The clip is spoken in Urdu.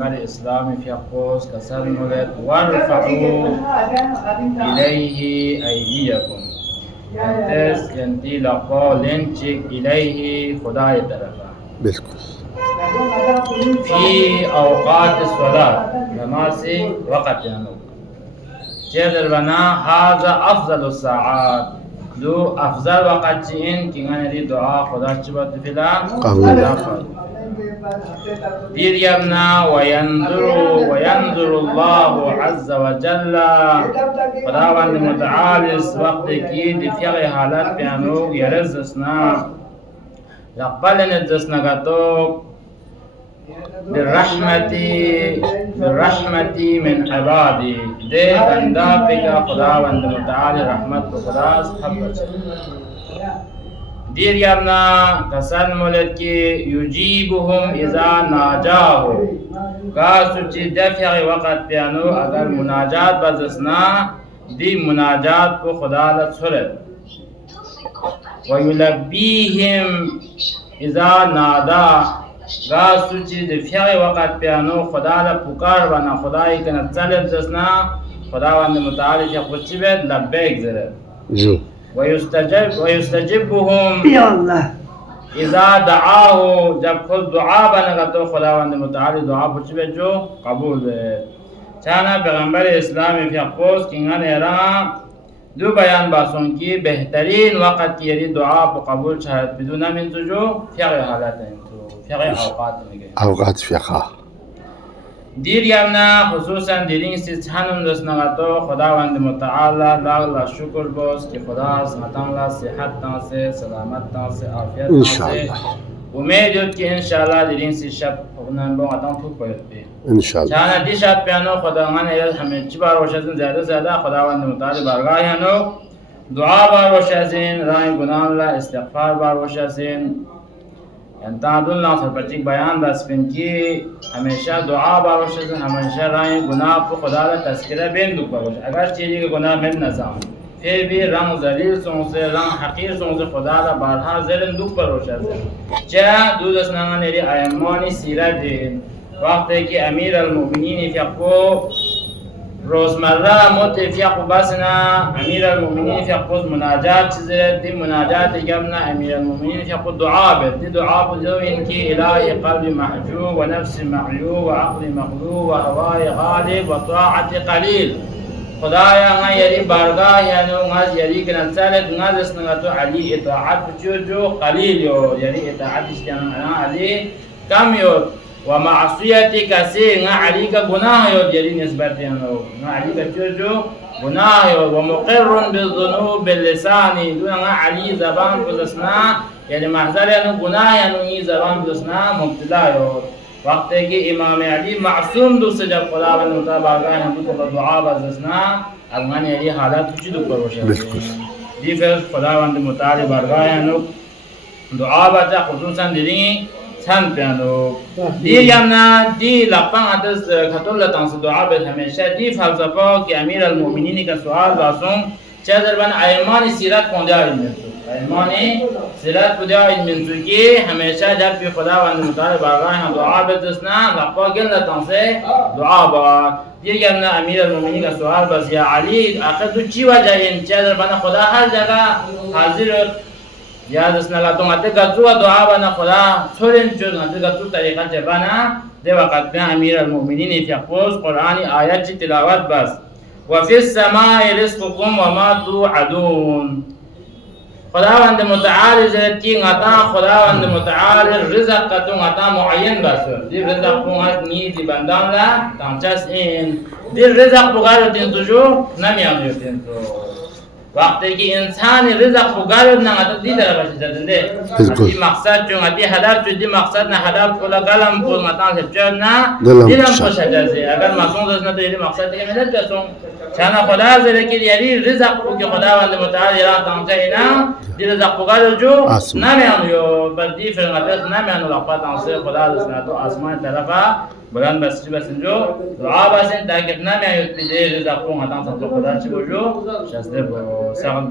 پیغمبر اسلام فیقوس کسر مولد وارفعو الیه ایدیکم انتس ینتی لقا لنچک الیه خدای طرفا بالکل. فی اوقات الصلاة نماز وقت یانو چه بنا هذا افضل الساعات دو افضل وقت چین که دی دعا خدا چی بود فیلا قبول. دیر یمنا وینظر الله عز وجل خداوند متعال اس وقت کی دی فیغ حالت پیانو یرز اسنا لقبل ندس نگاتو بالرحمة من عبادي دے بندہ پکا خداوند متعال رحمت کو خدا صحبت دیر یمنا کسن مولد کی یجیبهم اذا ناجاہو کاسو چی دفع وقت پیانو اگر مناجات بزسنا دی مناجات کو خدا لسرد ویلبیهم اذا نادا گاسو چی دفع وقت پیانو خدا لپکار بنا خدای کنا چلت زسنا خداوند متعال چی خود چی بید لبیک زرد جو ويستجبهم یا اللہ اذا دعاه جب خود دعا بنگا تو خداوند متعال دعا پوچھ جو قبول ہے چانا پیغمبر اسلام فیقوس کنگان ایران دو بیان باسون کی بہترین وقت کی یری دعا پو قبول شاہد بدون من تو جو فیغ حالت ہیں تو فیغ اوقات میں گئے اوقات فقه. دیر یمنا خصوصا دیرین سی چانم دسنگا تو خداوند متعالی لاغلا شکر بوس کہ خدا سمتان لا صحت تان سے سلامت تان سے عافیت تان سے انشاءاللہ. امید ہوت کہ انشاءاللہ دیرین سی شب اغنان بو اتان تو پویت پی انشاءاللہ. چانا دی شب پیانو خداوند ایرد ہمیں چی بار وشازن زیادہ زیادہ خداوند متعالی بارگاہ ہنو دعا بار وشازن رائن گناہ اللہ استغفار بار وشازن انتادل ناصر پچک بیان بس پن کی ہمیشہ دعا باروشن ہمیشہ رائیں گناہ کو خدا کا تذکرہ بین دکھ باروش اگر چیزی کا گناہ من نظام پھر بھی رنگ ذلیل سوں سے رنگ حقیر سوں سے خدا کا بارہا ذلن دکھ باروشن چاہ دود اسنانگا نیری آیمانی سیرت دین وقت ہے کہ امیر المؤمنین فیقو روزمرہ متفق بسنا امیر المؤمنین فیقوز مناجات چیزرت دی مناجات گمنا امیر المؤمنین فیقو دعا بد دی دعا بجو ان کی الہی قلب محجوب و نفس معیوب و عقل مغلوب و ہوای غالب و طاعت قلیل خدایا nga yari bargah yano ngaz yari kana salet ngaz esnga to ali itaat jo qalil yo yari itaat istana ali kam yo ومعصيتك سينا عليك گناہ يو جري نسبت ينو عليك جو گناہ يو ومقر بالذنوب باللسان دون علي زبان بزسنا يعني محضر ينو گناہ ينو ني زبان بزسنا مبتلا يو وقت ہے کہ امام علی معصوم دو سے جب خداوند مطابق آگاہ ہم کو دعا بزسنا افغان علی حالات کچھ دو پروشہ دی پھر خداوند مطابق بارگاہ ہم دعا بزا خصوصا دیدیں سان پیانو دیر یمنا دی لقبان عدس خطول لطانس دعا بید ہمیشہ دی فلسفہ کہ امیر المؤمنین کا سوال باسوں چاہ دربان ایمان سیرت کندیا علمینسو ایمان سیرت کندیا علمینسو کی ہمیشہ جب بھی خداوند مطالب آگاہ ہم دعا بید دسنا لقبا گل لطانس دعا با دیر یمنا امیر المؤمنین کا سوال بس یا علی آخر تو چی وجہ ان چاہ دربان خدا ہر جگہ حاضر یاد اسنا لا تو مت گزو دعا بنا خدا چھوڑن جو نہ گزو طریقہ جبانا دے وقت میں امیر المؤمنین فیقوز قرآن آیات کی تلاوت بس وفي السماء رزقكم وما توعدون خداوند متعال زرت کی عطا خداوند متعال رزق کا تو عطا معین بس دی رزق کو ہر نی دی بندان لا تانچس ان دی رزق بغیر دین تو جو نمیان دین تو وقت کہ انسان رزق بغیر نہ تو دی طرح بس دے دی مقصد جو دی هدف جو دی مقصد نہ هدف کو قلم کو عطا سے چنا دلم خوش جزے اگر مقصود نہ تو یہ مقصد ہے مدد تو چانا خدا زرکی یعنی رزق کو کہ خداوند متعال را تانچینا دی رزق بغیر جو نمیان یو بل دی فرماتس نمیان لقات انصر خدا دسنا تو آسمان طرفا بلند بس جو دعا بس تاکہ نمیان دی رزق کو عطا خدا چ جو شاست ساغن